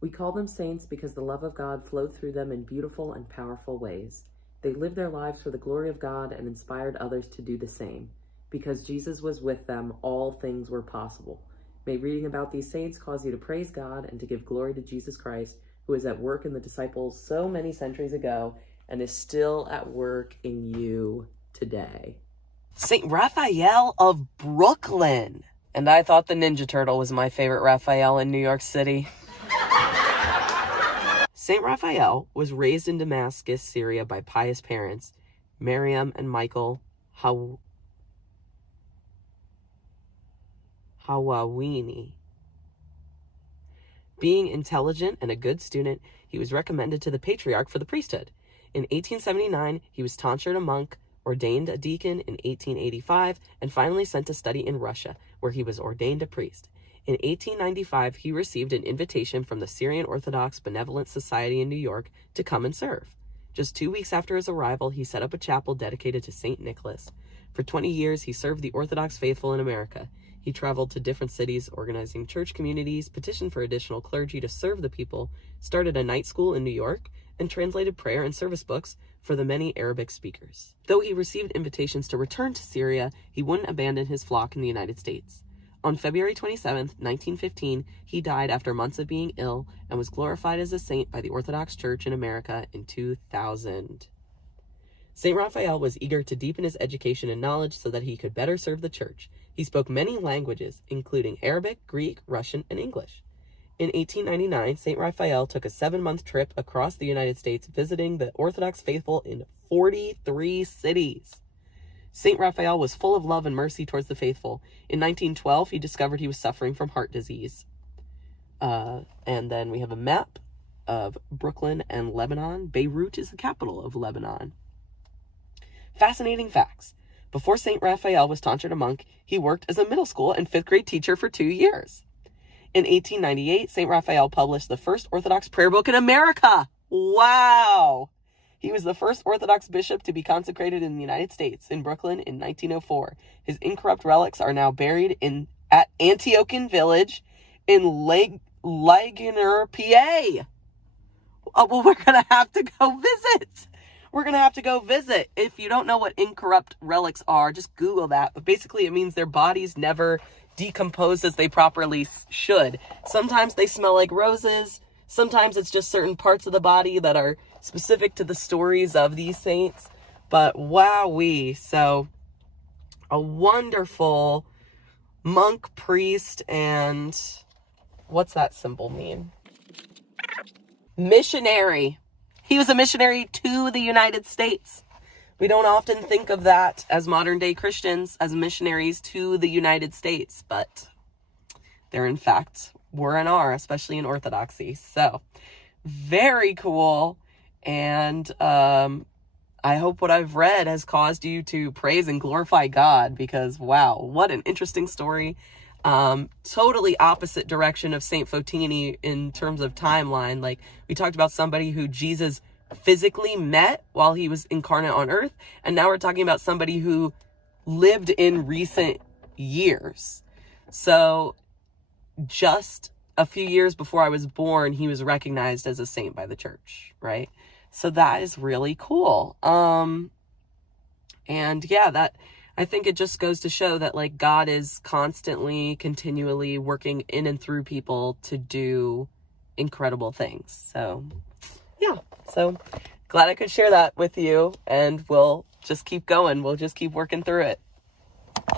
We call them saints because the love of God flowed through them in beautiful and powerful ways. They lived their lives for the glory of God and inspired others to do the same. Because Jesus was with them, all things were possible. May reading about these saints cause you to praise God and to give glory to Jesus Christ, who is at work in the disciples so many centuries ago and is still at work in you today. Saint Raphael of Brooklyn. And I thought the Ninja Turtle was my favorite Raphael in New York City. Saint Raphael was raised in Damascus, Syria by pious parents, Miriam and Michael Hawawini. Being intelligent and a good student, he was recommended to the patriarch for the priesthood. In 1879, he was tonsured a monk, ordained a deacon in 1885, and finally sent to study in Russia, where he was ordained a priest. In 1895, he received an invitation from the Syrian Orthodox Benevolent Society in New York to come and serve. Just 2 weeks after his arrival, he set up a chapel dedicated to St. Nicholas. For 20 years, he served the Orthodox faithful in America. He traveled to different cities, organizing church communities, petitioned for additional clergy to serve the people, started a night school in New York, and translated prayer and service books for the many Arabic speakers. Though he received invitations to return to Syria, he wouldn't abandon his flock in the United States. On February 27, 1915, he died after months of being ill and was glorified as a saint by the Orthodox Church in America in 2000. St. Raphael was eager to deepen his education and knowledge so that he could better serve the church. He spoke many languages, including Arabic, Greek, Russian, and English. In 1899, St. Raphael took a 7-month trip across the United States, visiting the Orthodox faithful in 43 cities. St. Raphael was full of love and mercy towards the faithful. In 1912, he discovered he was suffering from heart disease. And then we have a map of Brooklyn and Lebanon. Beirut is the capital of Lebanon. Fascinating facts. Before St. Raphael was tonsured a monk, he worked as a middle school and 5th grade teacher for 2 years. In 1898, St. Raphael published the first Orthodox prayer book in America. Wow! He was the first Orthodox bishop to be consecrated in the United States, in Brooklyn, in 1904. His incorrupt relics are now buried at Antiochian Village in Ligonier, PA. Oh, well, we're going to have to go visit. If you don't know what incorrupt relics are, just Google that. But basically, it means their bodies never decomposed as they properly should. Sometimes they smell like roses. Sometimes it's just certain parts of the body that are specific to the stories of these saints. But wowee. So, a wonderful monk, priest, and what's that symbol mean? Missionary. He was a missionary to the United States. We don't often think of that as modern day Christians as missionaries to the United States, but there in fact were and are, especially in Orthodoxy. So very cool. And I hope what I've read has caused you to praise and glorify God, because wow, what an interesting story. Totally opposite direction of Saint Fotini in terms of timeline. Like, we talked about somebody who Jesus physically met while he was incarnate on earth, and now we're talking about somebody who lived in recent years. So just a few years before I was born, he was recognized as a saint by the church, right? So that is really cool. And yeah, that, I think it just goes to show that, like, God is constantly, continually working in and through people to do incredible things. So, yeah. So, glad I could share that with you, and we'll just keep going. We'll just keep working through it.